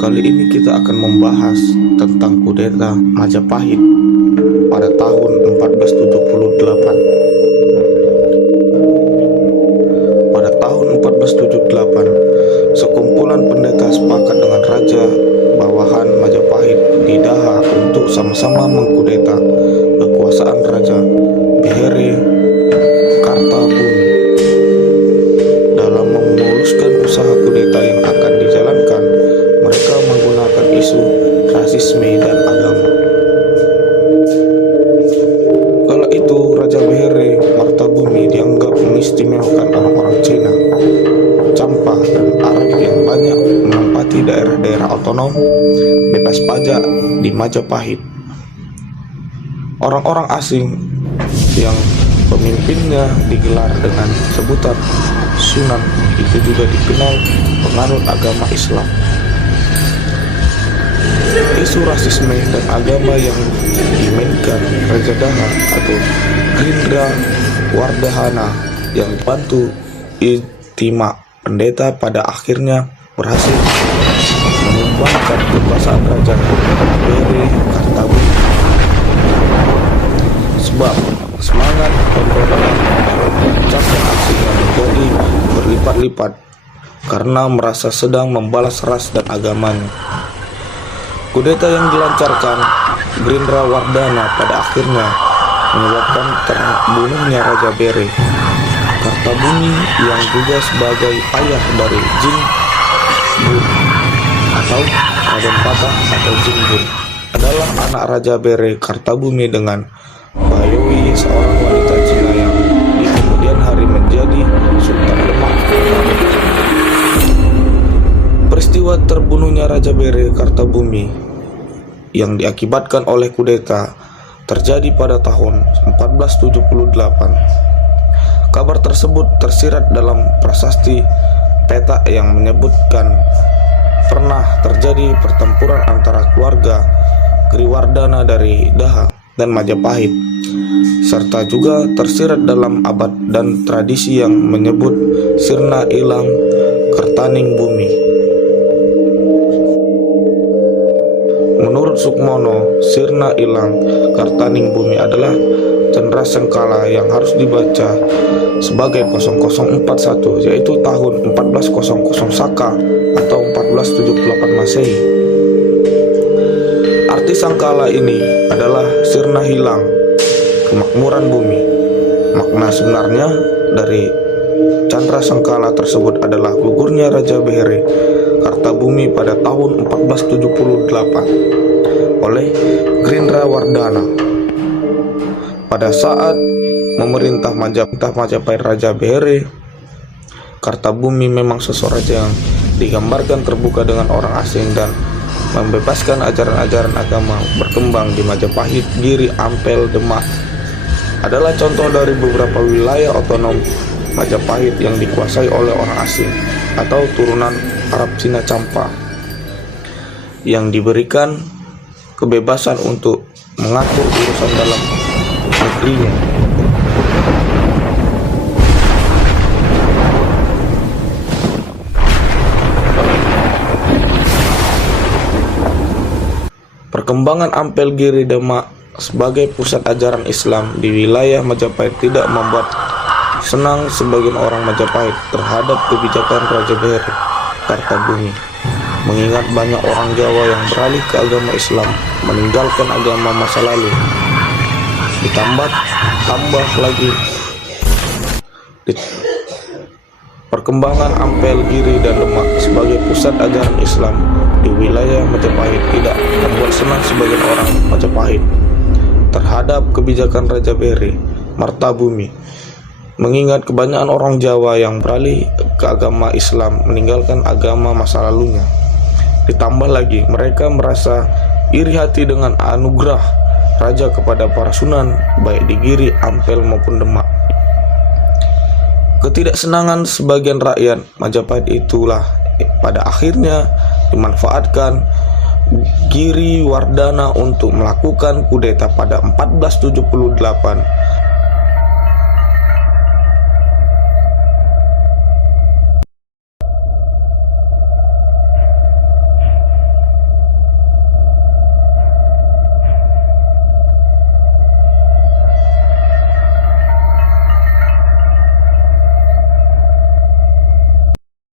Kali ini kita akan membahas tentang kudeta Majapahit pada tahun 1478. Pada tahun 1478, sekumpulan pendeta sepakat dengan raja bawahan Majapahit di Daha untuk sama-sama mengkudeta kekuasaan Raja Behere Kartabumi. Dalam memuluskan usaha kudeta yang akan dijalankan, mereka menggunakan isu rasisme dan agama. Kala itu Raja Behere Kartabumi dianggap mengistimewakan orang-orang Cina, Champa, dan Arab yang banyak menempati daerah-daerah otonom bebas pajak di Majapahit. Orang-orang asing yang pemimpinnya digelar dengan sebutan Sunan itu juga dikenal penganut agama Islam. Isu rasisme dan agama yang dimainkan Raja Daha atau Grindra Wardahana yang dibantu Ijtima pendeta pada akhirnya berhasil menumbangkan kekuasaan Raja Behere Kartabumi. Sebab semangat pemberontakan dan melancarkan aksinya menjadi berlipat-lipat karena merasa sedang membalas ras dan agamanya. Kudeta yang dilancarkan Grindra Wardana pada akhirnya menyebabkan terbunuhnya Raja Behere Kartabumi yang juga sebagai ayah dari Jin Bun atau Raden Patah atau Jin Bun adalah anak Raja Behere Kartabumi dengan Bayowi, seorang wanita Cina yang di kemudian hari menjadi Sultan Demak. Peristiwa terbunuhnya Raja Behere Kartabumi yang diakibatkan oleh kudeta terjadi pada tahun 1478. Kabar tersebut tersirat dalam prasasti peta yang menyebutkan pernah terjadi pertempuran antara keluarga Griwardana dari Daha dan Majapahit, serta juga tersirat dalam abad dan tradisi yang menyebut Sirna Ilang Kertaning Bumi. Menurut Sukmono, Sirna Ilang Kertaning Bumi adalah Cendrasengkala yang harus dibaca sebagai 0041, yaitu tahun 1400 Saka atau 1478 Masehi. Arti sangkala ini adalah sirna hilang, kemakmuran bumi. Makna sebenarnya dari Candra Sangkala tersebut adalah gugurnya Raja Behere Kartabumi pada tahun 1478 oleh Grindra Wardana. Pada saat memerintah Majapahit, Raja Behere Kartabumi memang sosok raja yang digambarkan terbuka dengan orang asing dan membebaskan ajaran-ajaran agama berkembang di Majapahit, Giri, Ampel, Demak. Adalah contoh dari beberapa wilayah otonom Majapahit yang dikuasai oleh orang asing atau turunan Arab Cina Champa yang diberikan kebebasan untuk mengatur urusan dalam negerinya. Perkembangan Ampel, Giri, Demak sebagai pusat ajaran Islam di wilayah Majapahit tidak membuat senang sebagian orang Majapahit terhadap kebijakan Raja Behere Kartabumi, mengingat banyak orang Jawa yang beralih ke agama Islam meninggalkan agama masa lalu. Tambah lagi perkembangan Ampel, Giri, dan Demak sebagai pusat ajaran Islam di wilayah Majapahit tidak membuat senang sebagian orang Majapahit terhadap kebijakan Raja Behere Kartabumi, mengingat kebanyakan orang Jawa yang beralih ke agama Islam meninggalkan agama masa lalunya. Ditambah lagi mereka merasa iri hati dengan anugerah raja kepada para sunan baik di Giri, Ampel maupun Demak. Ketidaksenangan sebagian rakyat Majapahit itulah pada akhirnya dimanfaatkan Giri Wardana untuk melakukan kudeta pada 1478